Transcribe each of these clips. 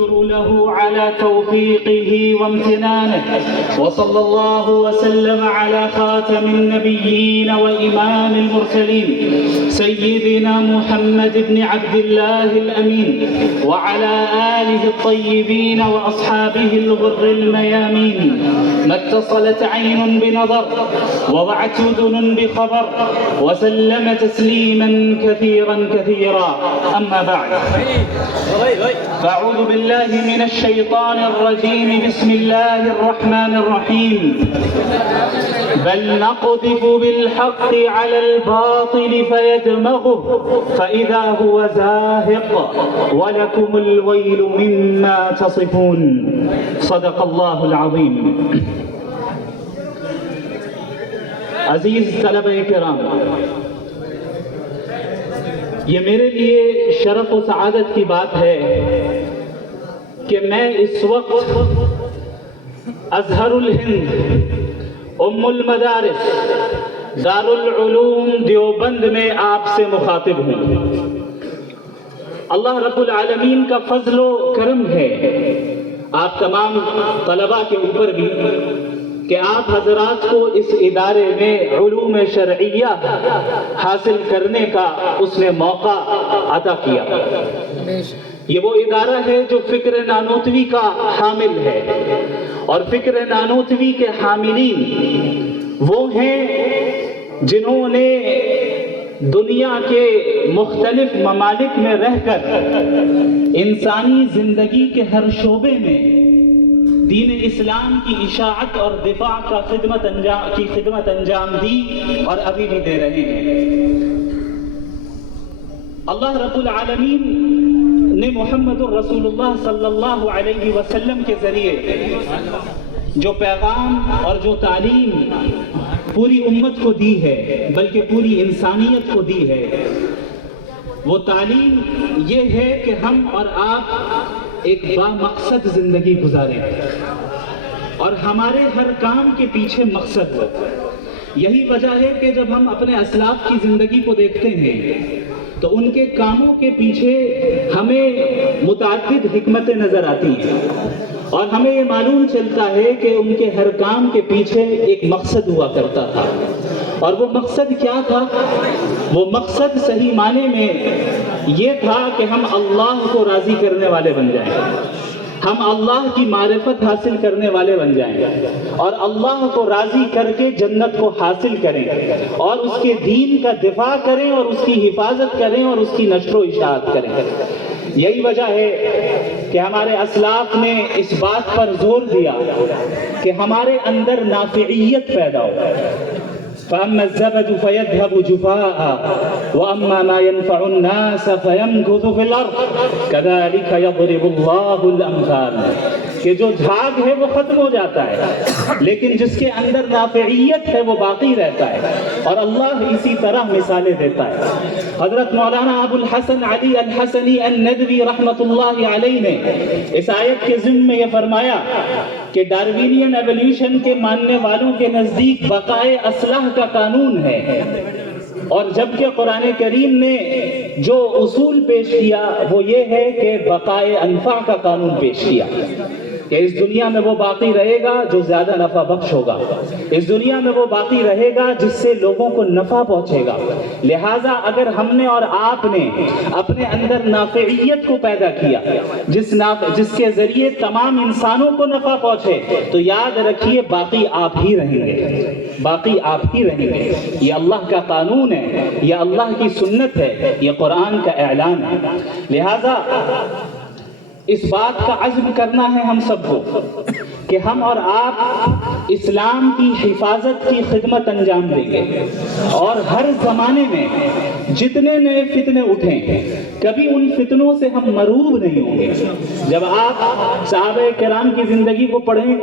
له على توفيقه وامتنانه، وصلى الله وسلم على خاتم النبيين وإمام المرسلين سيدنا محمد بن عبد الله الأمين وعلى آله الطيبين وأصحابه الغر الميامين. ما اتصلت عين بنظر ووعت أذن بخبر وسلم تسليما كثيرا كثيرا. أما بعد، فأعوذ بالله من الشيطان الرجيم. بسم الله الرحمن الرحيم. بل نقذف بالحق على الباطل فيدمغه فإذا هو زاهق ولكم الويل مما تصفون. صدق الله العظيم. عزیز طلبہ کرام، یہ میرے لیے شرف و سعادت کی بات ہے کہ میں اس وقت ازہر الہند ام المدارس دارالعلوم دیوبند میں آپ سے مخاطب ہوں. اللہ رب العالمین کا فضل و کرم ہے آپ تمام طلباء کے اوپر بھی کہ آپ حضرات کو اس ادارے میں علوم شرعیہ حاصل کرنے کا اس نے موقع عطا کیا. یہ وہ ادارہ ہے جو فکر نانوتوی کا حامل ہے، اور فکر نانوتوی کے حاملین وہ ہیں جنہوں نے دنیا کے مختلف ممالک میں رہ کر انسانی زندگی کے ہر شعبے میں دین اسلام کی اشاعت اور دفاع کا خدمت انجام دی اور ابھی بھی دے رہے ہیں. اللہ رب العالمین نے محمد الرسول اللہ صلی اللہ علیہ وسلم کے ذریعے جو پیغام اور جو تعلیم پوری امت کو دی ہے، بلکہ پوری انسانیت کو دی ہے، وہ تعلیم یہ ہے کہ ہم اور آپ ایک بامقصد زندگی گزاریں اور ہمارے ہر کام کے پیچھے مقصد ہو. یہی وجہ ہے کہ جب ہم اپنے اسلاف کی زندگی کو دیکھتے ہیں تو ان کے کاموں کے پیچھے ہمیں متعدد حکمتیں نظر آتی ہیں، اور ہمیں یہ معلوم چلتا ہے کہ ان کے ہر کام کے پیچھے ایک مقصد ہوا کرتا تھا. اور وہ مقصد کیا تھا؟ وہ مقصد صحیح معنی میں یہ تھا کہ ہم اللہ کو راضی کرنے والے بن جائیں، ہم اللہ کی معرفت حاصل کرنے والے بن جائیں، اور اللہ کو راضی کر کے جنت کو حاصل کریں، اور اس کے دین کا دفاع کریں، اور اس کی حفاظت کریں، اور اس کی نشر و اشاعت کریں. یہی وجہ ہے کہ ہمارے اسلاف نے اس بات پر زور دیا کہ ہمارے اندر نافعیت پیدا ہو. فَأَمَّا الزَّبَدُ فَيَذْهَبُ جُفَاءً وَأَمَّا مَا يَنْفَعُ النَّاسَ فَيَمْكُثُ فِي الْأَرْضِ كَذَلِكَ يَضْرِبُ اللَّهُ الْأَمْثَالَ. کہ جو جھاگ ہے وہ ختم ہو جاتا ہے، لیکن جس کے اندر نافعیت ہے وہ باقی رہتا ہے، اور اللہ اسی طرح مثالیں دیتا ہے. حضرت مولانا ابو الحسن علی الحسنی الندوی رحمۃ اللہ علیہ نے اس آیت کے ضمن میں یہ فرمایا کہ ڈاروینین ایولیوشن کے ماننے والوں کے نزدیک بقائے اصلاح کا قانون ہے، اور جبکہ قرآن کریم نے جو اصول پیش کیا وہ یہ ہے کہ بقائے انفع کا قانون پیش کیا کہ اس دنیا میں وہ باقی رہے گا جو زیادہ نفع بخش ہوگا، اس دنیا میں وہ باقی رہے گا جس سے لوگوں کو نفع پہنچے گا. لہٰذا اگر ہم نے اور آپ نے اپنے اندر نافعیت کو پیدا کیا جس کے ذریعے تمام انسانوں کو نفع پہنچے، تو یاد رکھیے باقی آپ ہی رہیں گے، باقی آپ ہی رہیں گے. یہ اللہ کا قانون ہے، یہ اللہ کی سنت ہے، یہ قرآن کا اعلان ہے. لہٰذا اس بات کا عزم کرنا ہے ہم سب کو کہ ہم اور آپ اسلام کی حفاظت کی خدمت انجام دیں گے، اور ہر زمانے میں جتنے نئے فتنے اٹھیں کبھی ان فتنوں سے ہم مرعوب نہیں ہوں گے. جب آپ صحابہ کرام کی زندگی کو پڑھیں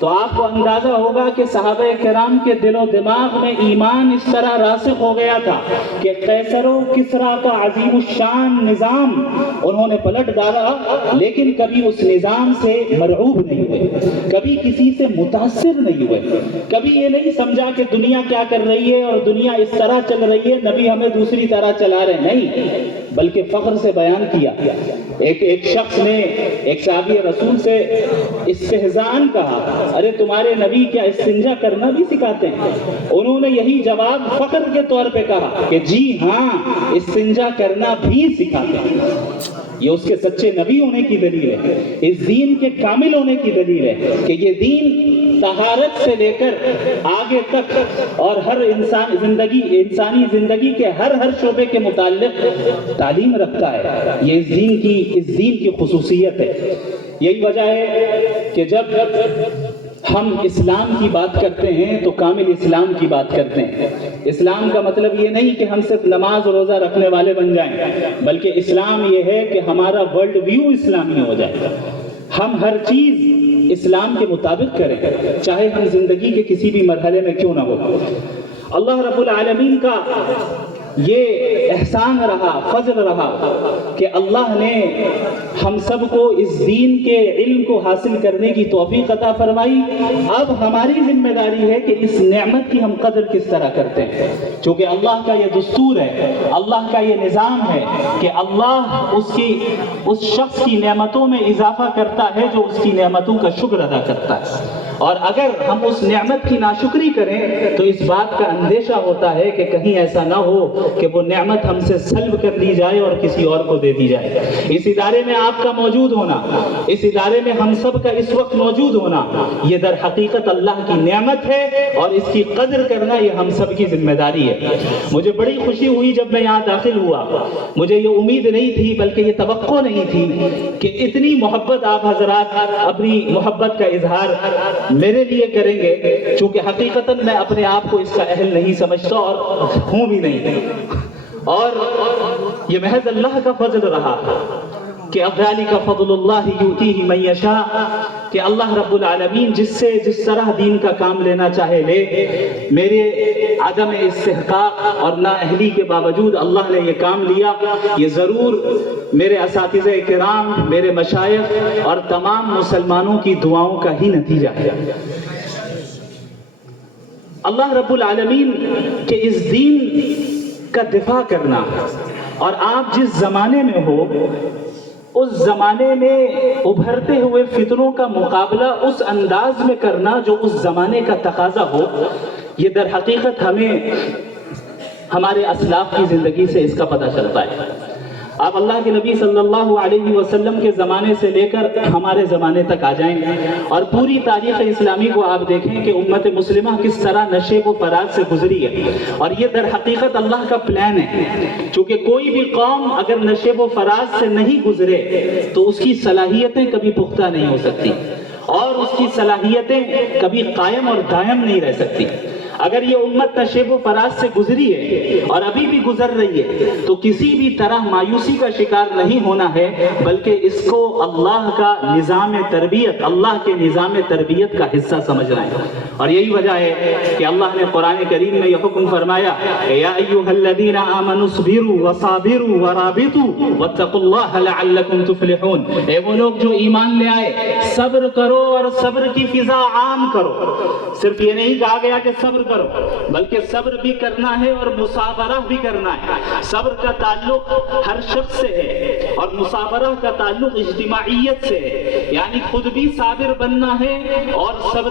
تو آپ کو اندازہ ہوگا کہ صحابہ کرام کے دل و دماغ میں ایمان اس طرح راسخ ہو گیا تھا کہ قیصر و کسریٰ کا عظیم الشان نظام انہوں نے پلٹ ڈالا، لیکن کبھی اس نظام سے مرعوب نہیں ہوئے، کبھی کسی سے متاثر نہیں ہوئے، کبھی یہ نہیں سمجھا کہ دنیا کیا کر رہی ہے اور دنیا اس طرح چل رہی ہے، نبی ہمیں دوسری طرح چلا رہے، نہیں، بلکہ فقط فخر سے بیان کیا. ایک شخص نے ایک صحابی رسول سے استہزان کہا, ارے تمہارے نبی کیا استنجا کرنا بھی سکھاتے ہیں؟ انہوں نے یہی جواب فخر کے طور پہ کہا کہ جی ہاں, استنجا کرنا بھی سکھاتے ہیں. یہ اس کے سچے نبی ہونے کی دلیل ہے, اس دین کے کامل ہونے کی دلیل ہے کہ یہ دین طہارت سے لے کر آگے تک اور ہر انسانی زندگی کے ہر شعبے کے متعلق تعلیم رکھتا ہے. یہ اس دین کی خصوصیت ہے. یہی وجہ ہے کہ جب ہم اسلام کی بات کرتے ہیں تو کامل اسلام کی بات کرتے ہیں. اسلام کا مطلب یہ نہیں کہ ہم صرف نماز روزہ رکھنے والے بن جائیں, بلکہ اسلام یہ ہے کہ ہمارا ورلڈ ویو اسلامی ہو جائے. ہم ہر چیز اسلام کے مطابق کریں, چاہے ہم زندگی کے کسی بھی مرحلے میں کیوں نہ ہو. اللہ رب العالمین کا یہ احسان رہا, فضل رہا کہ اللہ نے ہم سب کو اس دین کے علم کو حاصل کرنے کی توفیق عطا فرمائی. اب ہماری ذمہ داری ہے کہ اس نعمت کی ہم قدر کس طرح کرتے ہیں, چونکہ اللہ کا یہ دستور ہے, اللہ کا یہ نظام ہے کہ اللہ اس شخص کی نعمتوں میں اضافہ کرتا ہے جو اس کی نعمتوں کا شکر ادا کرتا ہے. اور اگر ہم اس نعمت کی ناشکری کریں تو اس بات کا اندیشہ ہوتا ہے کہ کہیں ایسا نہ ہو کہ وہ نعمت ہم سے سلب کر لی جائے اور کسی اور کو دے دی جائے. اس ادارے میں آپ کا موجود ہونا, اس ادارے میں ہم سب کا اس وقت موجود ہونا, یہ در حقیقت اللہ کی نعمت ہے اور اس کی قدر کرنا یہ ہم سب کی ذمہ داری ہے. مجھے بڑی خوشی ہوئی جب میں یہاں داخل ہوا. مجھے یہ امید نہیں تھی, بلکہ یہ توقع نہیں تھی کہ اتنی محبت آپ حضرات اپنی محبت کا اظہار میرے لیے کریں گے, چونکہ حقیقتاً میں اپنے آپ کو اس کا اہل نہیں سمجھتا اور ہوں بھی نہیں. اور یہ محض اللہ کا فضل رہا کہ ذالک فضل اللہ یؤتیہ من یشاء, کہ اللہ رب العالمین جس طرح دین کا کام لینا چاہے لے. میرے عدم استحقاق اور نااہلی کے باوجود اللہ نے یہ کام لیا. یہ ضرور میرے اساتذہ کرام, میرے مشائخ اور تمام مسلمانوں کی دعاؤں کا ہی نتیجہ ہے. اللہ رب العالمین کے اس دین کا دفاع کرنا, اور آپ جس زمانے میں ہو اس زمانے میں ابھرتے ہوئے فتنوں کا مقابلہ اس انداز میں کرنا جو اس زمانے کا تقاضا ہو, یہ در حقیقت ہمیں ہمارے اسلاف کی زندگی سے اس کا پتہ چلتا ہے. آپ اللہ کے نبی صلی اللہ علیہ وسلم کے زمانے سے لے کر ہمارے زمانے تک آ جائیں اور پوری تاریخ اسلامی کو آپ دیکھیں کہ امت مسلمہ کس طرح نشیب و فراز سے گزری ہے. اور یہ در حقیقت اللہ کا پلان ہے, چونکہ کوئی بھی قوم اگر نشیب و فراز سے نہیں گزرے تو اس کی صلاحیتیں کبھی پختہ نہیں ہو سکتی اور اس کی صلاحیتیں کبھی قائم اور دائم نہیں رہ سکتی. اگر یہ امت نشیب و فراز سے گزری ہے اور ابھی بھی گزر رہی ہے تو کسی بھی طرح مایوسی کا شکار نہیں ہونا ہے, بلکہ اس کو اللہ کا نظام تربیت, اللہ کے نظام تربیت کا حصہ سمجھنا ہے. اور یہی وجہ ہے کہ اللہ نے قرآن کریم میں یہ حکم فرمایا کہ یا ایھا الذین آمنوا اصبروا وصابروا ورابطوا واتقوا اللہ لعلکم تفلحون. اے وہ لوگ جو ایمان لے آئے, صبر کرو اور صبر کی فضا عام کرو. صرف یہ نہیں کہا گیا کہ صبر کرو, بلکہ صبر بھی کرنا ہے اور مصابرہ بھی کرنا ہے. صبر کا تعلق ہر شخص سے ہے اور مصابرہ کا تعلق اجتماعیت سے ہے, یعنی خود بھی صابر بننا ہے اور صبر